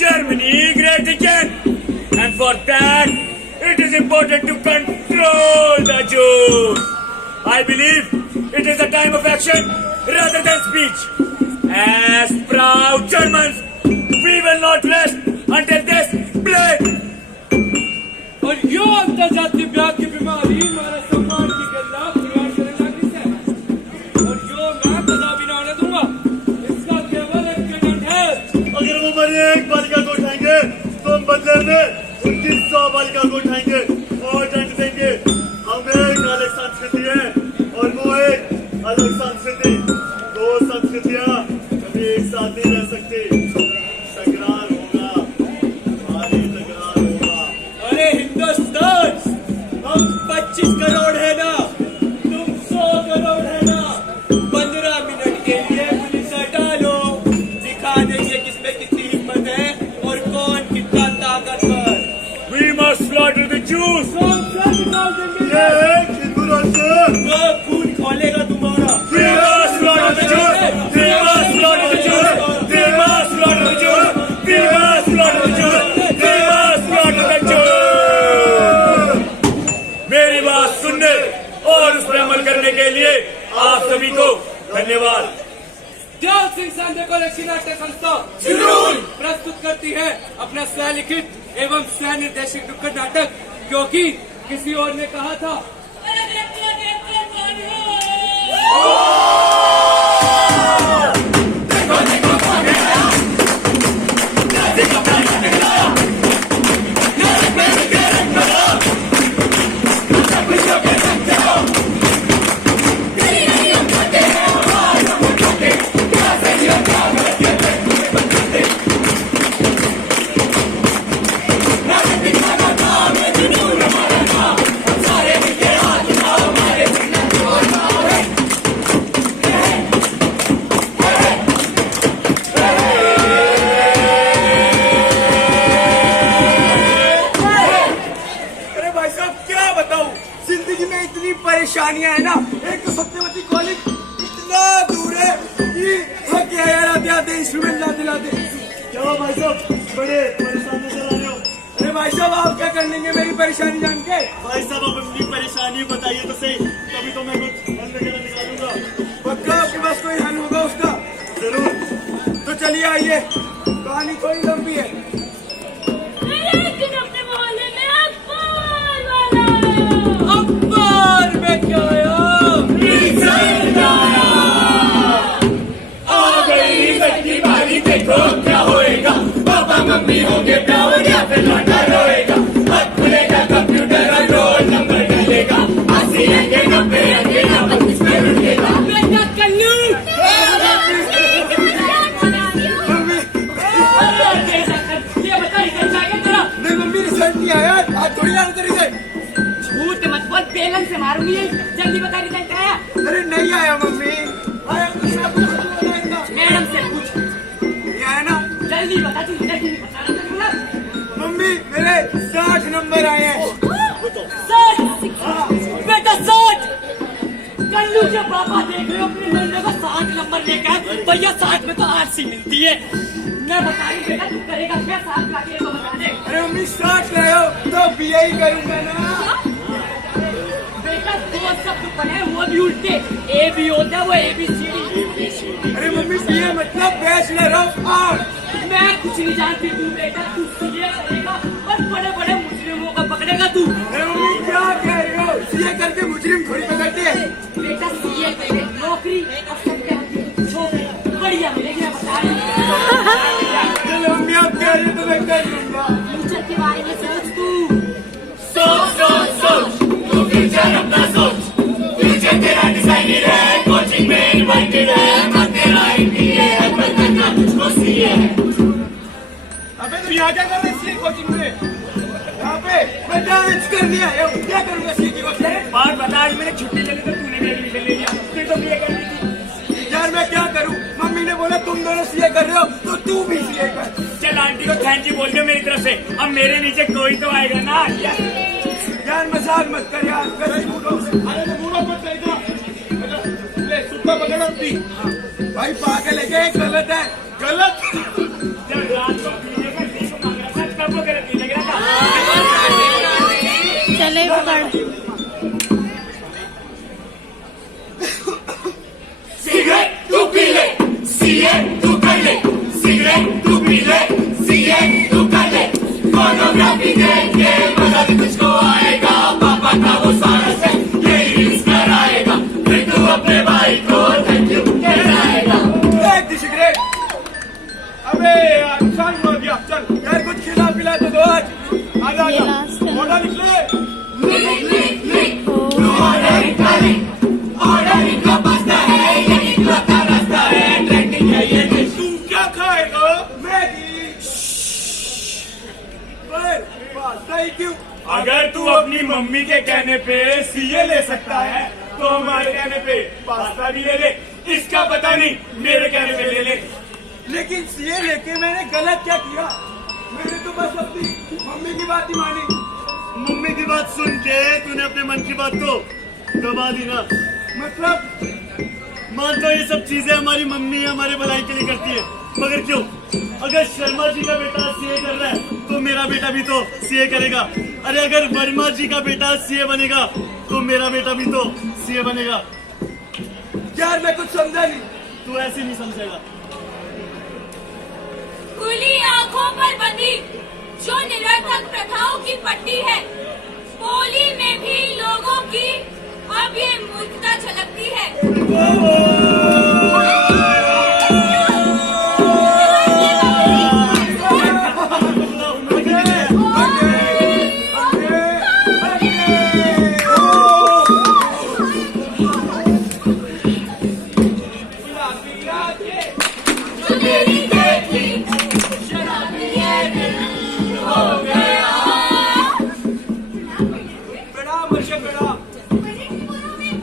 Germany great again. And for that, it is important to control the Jews. I believe it is a time of action rather than speech. As proud Germans, we will not rest until this plague. और यो अंतर्जातीय व्याध की बीमारी हमारा सम्मान की गल्ला खिलाड़ करने लगी है और यो मैं कदा भी ना आने दूंगा। इसका केवल एक कारण है, अगर वो हमारी एक बालिका को उठाएंगे तो हम बदले में उनकी 100 बालिका को उठाएंगे और दंड देंगे। हम एक अलग संस्कृति है और वो एक अलग संस्कृति। दो संस्कृतियाँ कभी एक साथ नहीं रह सकती। तकरार होगा, भारी तकरार होगा। अरे हिंदुस्तान, हम 25 करोड़ है ना, तुम 100 करोड़ है ना। 15 मिनट के लिए पुलिस हटा लो, दिखा देंगे किसमें कितनी हिम्मत है और कौन कितना ताकतवर। We must slaughter the Jews. कौन सा निकाल देंगे? ये एक हिंदू राष्ट्र वो खून खोलेगा तुम्हारा। We must slaughter the Jews. We must slaughter the Jews. We must slaughter the Jews. We must slaughter the Jews. We must slaughter the Jews. मेरी बात सुनने और उस पर अमल करने के लिए आप सभी को धन्यवाद। दयाल सिंह सांधे कॉलेज नाट्य संस्था प्रस्तुत करती है अपना स्वलिखित एवं स्व निर्देशित नुक्कड़ नाटक, क्योंकि किसी और ने कहा था। परेशानियां है ना, एक तो सत्यवती कॉलेज इतना दूर है कि थक गया यार आते आते इंस्ट्रूमेंट लाते लाते। क्या भाई साहब, बड़े परेशानी चला रहे हो? अरे भाई साहब, आप क्या कर लेंगे मेरी परेशानी जान के? भाई साहब, आप अपनी परेशानी बताइए तो सही, तभी तो मैं कुछ हल वगैरह निकालूंगा। पक्का आपके पास कोई हल होगा उसका? जरूर। तो चलिए आइए, कहानी थोड़ी लंबी है। अखबार में क्या आया? आ गई इज्जत की बारी, देखो क्या होएगा। पापा मम्मी होंगे प्राउड या फिर लौटा रोएगा। अब खुलेगा कंप्यूटर और रोल नंबर डालेगा। 80 अंके 90 अंके ना 25 में रुकेगा। बेटा कल्लू, ये बता रिजल्ट आ गया तेरा? नहीं मम्मी, रिजल्ट नहीं आया, आज थोड़ी आना था रिजल्ट। झूठ मत बोल, बेलन से मारूंगी। जल्दी बता रिजल्ट आया? अरे नहीं आया मम्मी, आया तो सब कुछ बताना इतना। मैडम से पूछ। नहीं आया ना? जल्दी बता, तू रिजल्ट नहीं बता रहा था। मम्मी मेरे 60 नंबर आए हैं। 60? बेटा 60? कल्लू के पापा देख रहे हो अपने लड़के को 60 नंबर लेकर? भैया 60 में तो आरसी मिलती है। मैं बता रही बेटा, तू करेगा क्या? 60 लाके तो बता दे। अरे मम्मी 60 लाए हो तो बीए ही करूंगा ना। बेटा 2 शब्द पढ़े वो भी उल्टे, ए भी होता है वो ABCD। अरे मम्मी बीए मतलब बैचलर ऑफ आर्ट। मैं कुछ नहीं जानती, तू बेटा तू सीए करेगा और बड़े बड़े मुस्लिमों को पकड़ेगा तू। अरे मम्मी क्या कह रही हो? सीए करके मुजरिम थोड़ी पकड़ते हैं। बेटा सीए करके नौकरी और सबके छोकरी बढ़िया मिलेगी, मैं बता रही हूँ। चलो मम्मी आप कह रही हो तो मैं कर लूंगा। फ्यूचर के बारे में सोच तू। सोच सोच सोच, तू फ्यूचर अपना सोच। फ्यूचर तेरा डिसाइडेड है, कोचिंग में इनवाइटेड है। मन तेरा MBA है, पर करना तुझको CA है। अबे तू यहाँ क्या कर रहा है सीए कोचिंग में? यहाँ पे मैं डांस करने आया हूँ, क्या करूँगा सीए की कोचिंग में? बात बता, आज मैंने छुट्टी ले ली तो तूने भी एडमिशन ले लिया। फिर तो BA करनी थी। यार मैं क्या करूँ, मम्मी ने बोला तुम दोनों सीए कर रहे हो तो तू भी सीए कर। चल आंटी को थैंक यू बोल दो मेरी तरफ से। अब मेरे नीचे कोई तो आएगा ना। यार मजाक मत कर यार, अरे तो बूढ़ा मत चाहिए। ले सुट्टा पकड़ अपनी। भाई पागल है क्या? गलत है। गलत। जब रात को पीने का सिगरेट तू पी ले, सीए तू कर ले, सिगरेट तू पी ले, सीए तू कर ले, फोटोग्राफी देख के मजा भी तुझको आएगा, पापा का वो सारा से यही रील्स कराएगा, फिर तू अपने भाई को थैंक यू कहलाएगा। एक दी सिगरेट। अबे यार नुकसान हो गया। चल यार कुछ खिला पिला तो दो आज। आजा आजा। मोटा निकले। ऑर्डर का बस्ता है, यही का रास्ता है, ट्रेंडिंग है ये डिश। तुम क्या खाएगा? मैगी। Thank you. अगर तू अपनी मम्मी के कहने पे सीए ले सकता है तो हमारे कहने पे पास्ता भी ले ले। इसका पता नहीं, मेरे कहने पे ले ले। लेकिन सीए लेके मैंने गलत क्या किया? मैंने तो बस अपनी मम्मी की बात ही मानी। मम्मी की बात सुन के तूने अपने मन की बात को दबा दी ना। मतलब मान तो ये सब चीजें हमारी मम्मी हमारे भलाई के लिए करती है, मगर क्यों? अगर शर्मा जी का बेटा सीए कर रहा है तो मेरा बेटा भी तो सीए करेगा। अरे अगर वर्मा जी का बेटा सीए बनेगा तो मेरा बेटा भी तो सीए बनेगा। यार मैं कुछ समझा नहीं। तू ऐसे नहीं समझेगा। खुली आंखों पर बंधी जो निरर्थक प्रथाओं की पट्टी है, बोली में भी लोगों की अब ये मूर्खता झलकती है।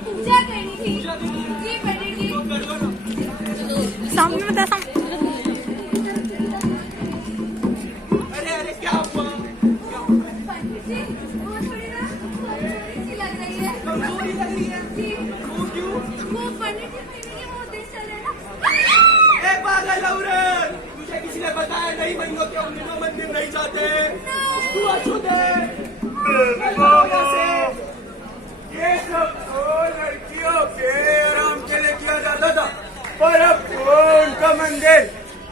पूजा करनी थी। जी पंडित जी। सामने बता सामने। अरे अरे क्या हुआ? पंडित जी वो थोड़ी ना सी लग रही है। कमजोरी लग रही है। जी वो क्यों? वो पंडित जी मेरे वो दिन चल रहा है ना। ए पागल औरत, तुझे किसी ने बताया नहीं महीनों के उन्हें मंदिर नहीं जाते? तू अछूत है। ये सब तो लड़कियों के आराम के लिए किया जाता था, पर अब तो उनका मंदिर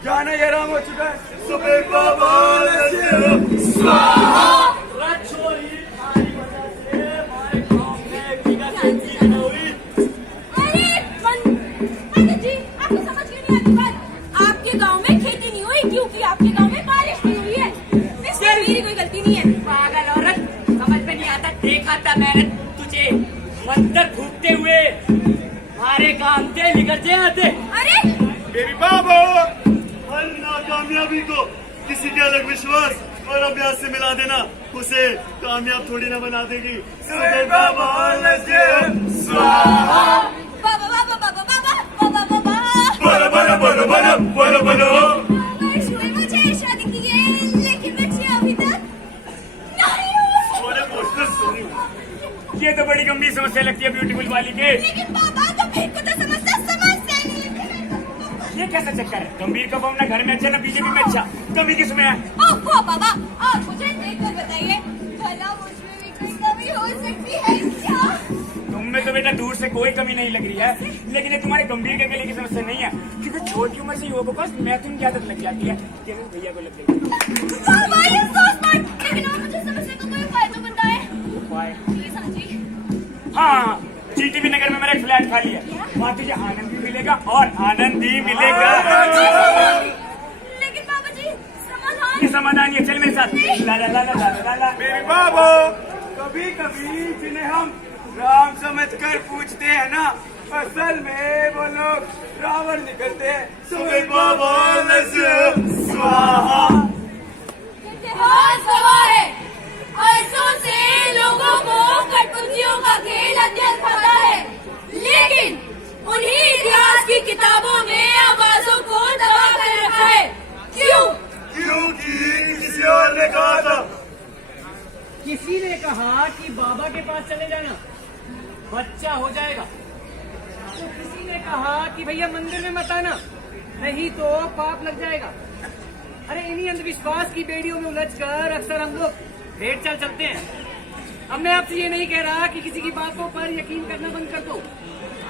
जाना ही आराम हो चुका है। सुबह बाबा अरे पंडित जी आपको समझ क्यों नहीं आती बात? आपके गांव में खेती नहीं हुई क्योंकि आपके गांव में बारिश नहीं हुई है। इसमें मेरी कोई गलती नहीं है। पागल औरत, समझ में नहीं आता। देखा था मैंने तुझे मंत्र फूकते हुए, हमारे काम से निकलते आते। अरे मेरी बाबा हर नाकामयाबी को किसी के अलग विश्वास और अभ्यास से मिला देना उसे कामयाब थोड़ी ना बना देगी। बाबा बाबा बाबा बाबा बाबा बाबा बोलो बोलो बोलो बोलो बोलो बोलो। वर्ष हुए मुझे शादी की है, लेकिन बच्चे अभी तक नहीं हुए। बोले पोस्टर सुनी। ये तो बड़ी गंभीर समस्या लगती है ब्यूटीफुल वाली के। लेकिन बाबा तो मेरे को तो समस्या नहीं। ये कैसा चक्कर है? गंभीर का ना घर में अच्छा ना बीजेपी में अच्छा, कमी किसमें है? ओहो बाबा आप मुझे देखकर बताइए, भला मुझमें भी कोई कमी हो सकती है क्या? तुम में तो बेटा दूर से कोई कमी नहीं लग रही है, लेकिन ये तुम्हारे गंभीर के लिए की समस्या नहीं है, क्योंकि छोटी उम्र से युवकों को मैथुन की आदत लग जाती है। जैसे भैया को लग गई। बाबा ये so smart, लेकिन आप मुझे समस्या का कोई उपाय तो बताएं। उपाय? प्लीज हाँ जी। हाँ, जीटीबी नगर में मेरा एक फ्लैट खाली है, वहाँ तुझे आनंद भी मिलेगा और आनंद ही मिलेगा। लेकिन बाबा जी समाधान। ये समाधान ये, चल मेरे साथ। ला ला ला ला ला ला ला। मेरे बाबा कभी कभी जिन्हें हम राम समझकर पूछते हैं ना, असल में वो लोग रावण निकलते हैं। सुबह बाबा स्वाहा। इतिहास गवाह है, वर्षों से लोगों को कठपुतलियों का खेल अध्ययन पता है, लेकिन उन्हीं इतिहास की किताबों ने आवाजों को दबा कर रखा है। क्यों? क्योंकि किसी और ने कहा था। किसी ने कहा कि बाबा के पास चले जाना, बच्चा हो जाएगा। तो किसी ने कहा कि भैया मंदिर में मत आना, नहीं तो पाप लग जाएगा। अरे इन्हीं अंधविश्वास की बेड़ियों में उलझकर अक्सर हम लोग भेड़ चाल चलते हैं। अब मैं आपसे ये नहीं कह रहा कि किसी की बातों पर यकीन करना बंद कर दो,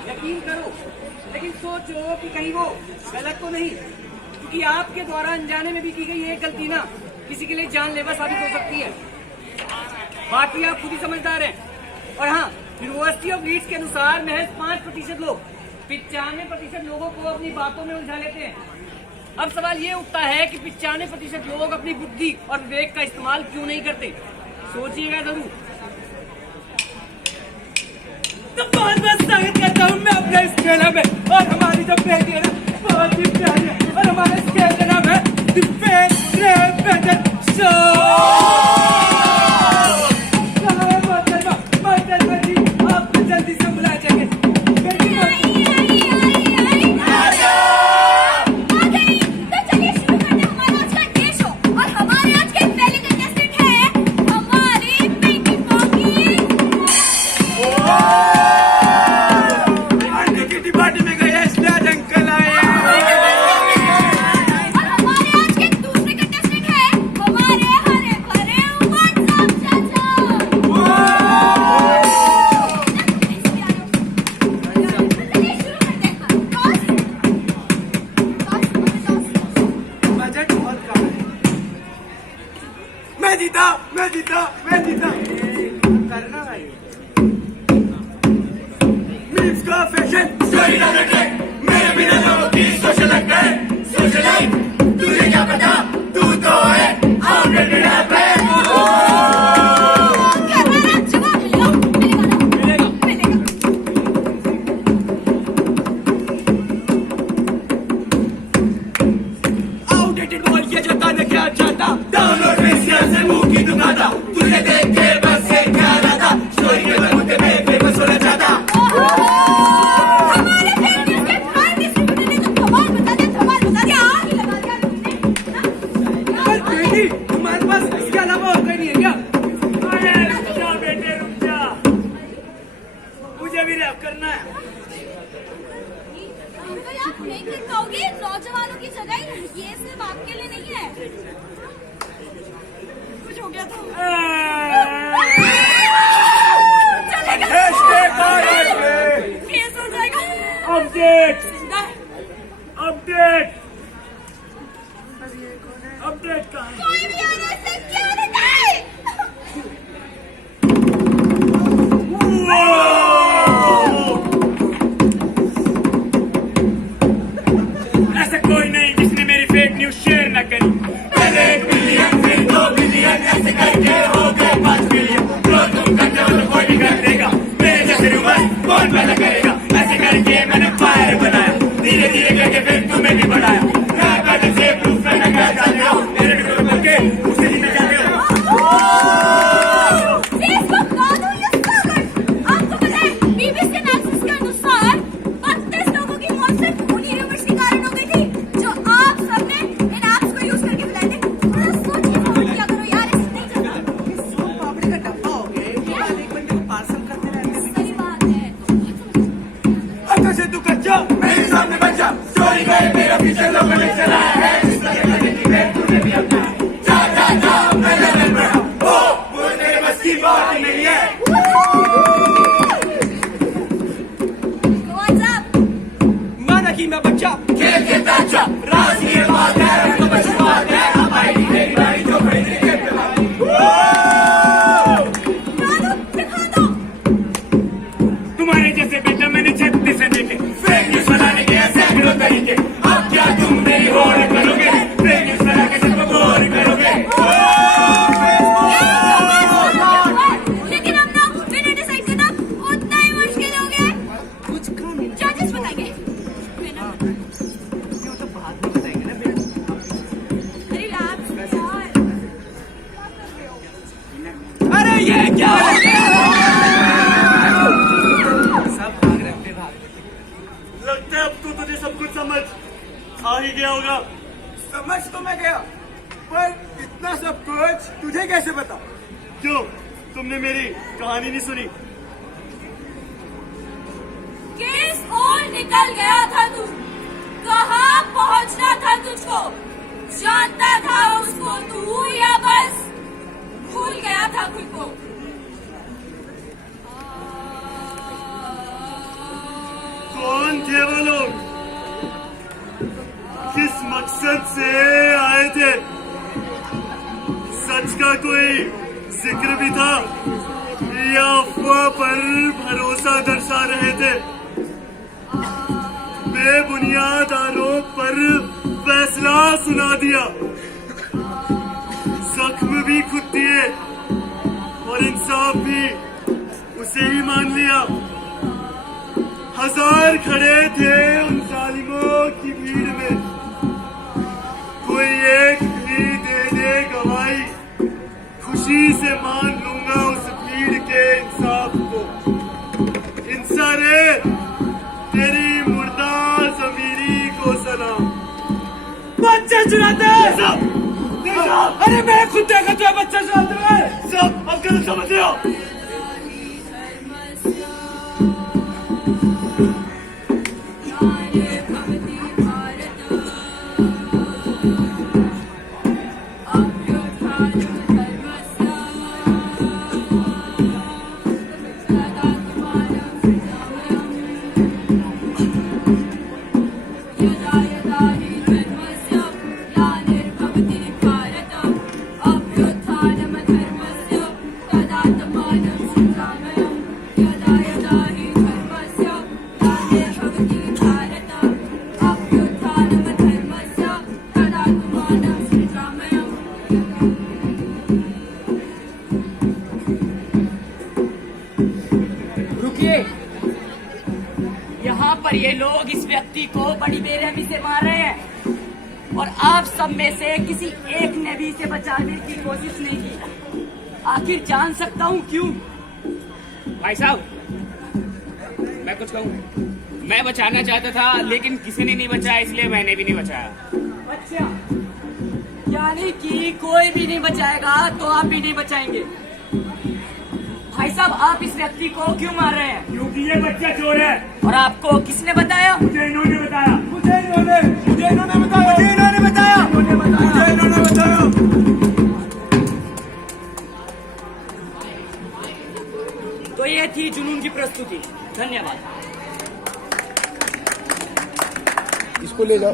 यकीन करो, लेकिन सोचो कि कहीं वो गलत तो नहीं, क्योंकि आपके द्वारा अनजाने में भी की गई एक गलती ना किसी के लिए जानलेवा साबित हो सकती है। बाकी आप खुद ही समझदार हैं। और हाँ, यूनिवर्सिटी ऑफ लीड्स के अनुसार महज 5% लोग 95% लोगों को अपनी बातों में उलझा लेते हैं। अब सवाल ये उठता है कि 95% लोग अपनी बुद्धि और विवेक का इस्तेमाल क्यों नहीं करते? सोचिएगा जरूर। तो बहुत बहुत स्वागत करता हूँ मैं अपने इस मेला में, और हमारी जो बेटी है ना बहुत ही प्यारी है, और हमारे स्टेज का नाम है शो। आपको जल्दी से बुलाए जाएंगे। मैं जीता करना भाई। मीम्स का फैशन स्टोरी का ट्रेंड, मेरे बिना लोगों की सोशल लाइफ, तुझे क्या पता, तू तो है आउटडेटेड है। आउटडेटेड बोल के जताने क्या चाहता, डाउनलोड में से मुंह की दुकाता, तुझे देख के बस ये ख्याल आता, स्टोरी के बलबूते में फेमस होना चाहता। हमारे फ्रेंड के हर डिस्ट्रीब्यूटर ने तो धमाल बता दिया, आग ही लगा दिया तुमने। कोई नहीं, तुम्हारे पास इसके अलावा और कोई नहीं है क्या? अरे रुक जा बेटे, रुक जा, मुझे भी रैप करना है। अंकल आप नहीं कर पाओगे, नौजवानों की जगह ये सिर्फ आपके लिए नहीं है। कुछ हो गया तो चलेगा, केस हो जाएगा। अपडेट जिंदा है, अपडेट अपडेट कहाँ है? कोई भी आना सिक्योरिटी। ऐसा कोई नहीं जिसने मेरी फेक न्यूज शेयर न करी। पहले 1 बिलियन फिर 2 बिलियन, ऐसे करके हो गए 5 बिलियन। तो तुम करते हो तो कोई भी कर देगा, मेरे जैसे रूमर कौन पैदा करेगा। ऐसे करके मैंने फायर बनाया, धीरे धीरे करके फिर तुम्हें भी बढ़ाया। मैं पहले से प्रूफ करना क्या चाहते हो, मेरे वीडियो करके उसे जीतना चाहते हो। फेसबुक कानून या स्लोगन, आपको पता है बीबीसी एनालिसिस के अनुसार 32 लोगों की मौत सिर्फ उन्हीं रूमर्स के कारण हो गई थी जो आप सबने इन ऐप्स को यूज करके बुलाए थे। थोड़ा सोचिए, फॉरवर्ड किया करो यार, ऐसे नहीं चलता। पापड़ी का डब्बा हो गया, एक बंदे को पार्सल करते रहते हैं। सही बात है। अंदर से तू कच्चा, मेरे सामने बच्चा, स्टोरी का मेरा फ्यूचर लोगों ने चलाया है। इस तरह करने की मैं तूने भी अपना जा मैं लेवल बढ़ा, वो तेरे बस की बात नहीं है। What's up? माना कि मैं बच्चा, खेल खेलता अच्छा, राज ये बात है, तो बस बात है, अब आएगी मेरी बारी जो बड़ी क्रिकेट पे बारी। कानून दिखा दो। तुम्हारे जैसे बेटा मैंने 36 से देखे, फेक न्यूज बनाने के सैकड़ों तरीके। अब क्या तुम मेरी होड़ करोगे, फेक न्यूज बना के सबको बोर करोगे। लेकिन अब ना मैंने डिसाइड करना उतना ही मुश्किल हो गया। कुछ काम नहीं, जजेस बताएंगे। ये तो बात नहीं बताएंगे ना बेटा। रिलैक्स यार। अरे ये क्या हो गया? सब भाग रहे थे, भाग। लगता है अब तो तुझे सब कुछ समझ आ ही गया होगा। समझ तो मैं गया, पर इतना सब कुछ तुझे कैसे पता? क्यों, तुमने मेरी कहानी नहीं सुनी? किस ओर निकल गया था तू, कहाँ पहुँचना था तुझको, जानता था उसको तू या बस भूल गया था खुद को? सच का कोई जिक्र भी था या अफवाह पर भरोसा दर्शा रहे थे? बेबुनियाद आरोप पर फैसला सुना दिया, जख्म भी खुद दिए और इंसाफ भी उसे ही मान लिया। हजार खड़े थे उन जालिमों की भीड़ में, कोई एक भी दे दे गवाही, खुशी से मान लूंगा उस भीड़ के इंसाफ को। इंसारे तेरी मुर्दा जमीरी को सलाम। बच्चे चुराते हैं। अरे मैं खुद देखा तो बच्चे चुराते हैं। सब अब गलत समझ रहे हो। यहाँ पर ये लोग इस व्यक्ति को बड़ी बेरहमी से मार रहे हैं और आप सब में से किसी एक ने भी इसे बचाने की कोशिश नहीं की। आखिर जान सकता हूँ क्यों? भाई साहब, मैं कुछ कहूँ? मैं बचाना चाहता था लेकिन किसी ने नहीं बचाया, इसलिए मैंने भी नहीं बचाया। अच्छा, यानी कि कोई भी नहीं बचाएगा तो आप भी नहीं बचाएंगे। भाई साहब, आप इस व्यक्ति को क्यों मार रहे हैं? क्योंकि ये बच्चा चोर है। और आपको किसने बताया? मुझे इन्होंने बताया। मुझे इन्होंने बताया। तो ये थी जुनून की प्रस्तुति। धन्यवाद। इसको ले जाओ।